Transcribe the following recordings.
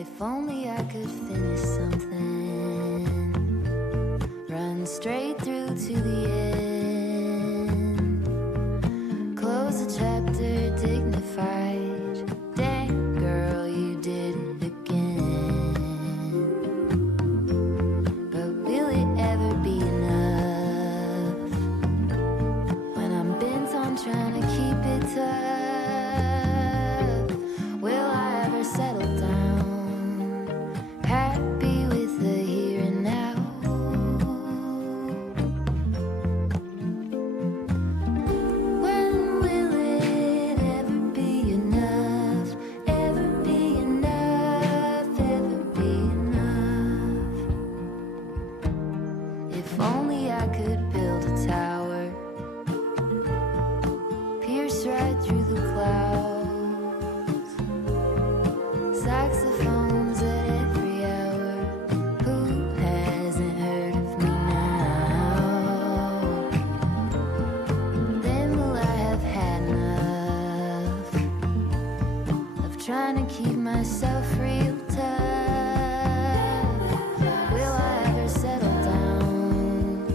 If only I could finish something, run straight through to the end, close a chapter dignified. Dang girl, you did it again. But will it ever be enough when I'm bent on trying to keep it tough? Will I ever settle down, happy with the here and now? When will it ever be enough? Ever be enough? Ever be enough? If only I could build a tower, pierce right through the clouds, saxophones at every hour. Who hasn't heard of me now? Then will I have had enough of trying to keep myself real tough? Will I ever settle down,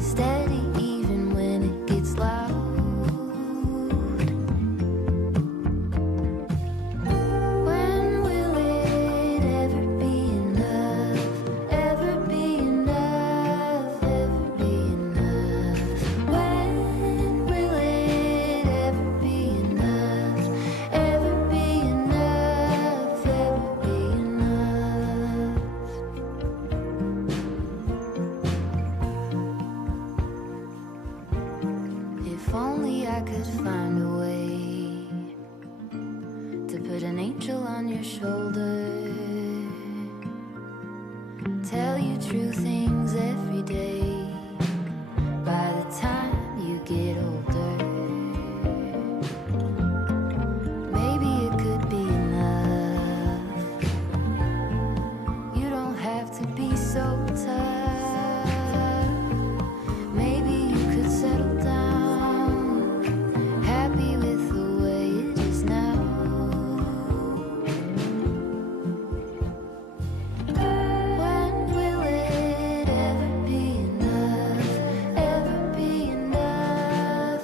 steady even when it gets loud? When will it ever be enough? Ever be enough? Ever be enough? When will it ever be enough? Ever be enough? Ever be enough? If only I could find a way to put an angel on your shoulder, tell you true things every day. By the time you get older, maybe it could be enough. You don't have to be so tough. Maybe you could settle down, happy with the way it is now. When will it ever be enough? Ever be enough?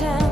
time.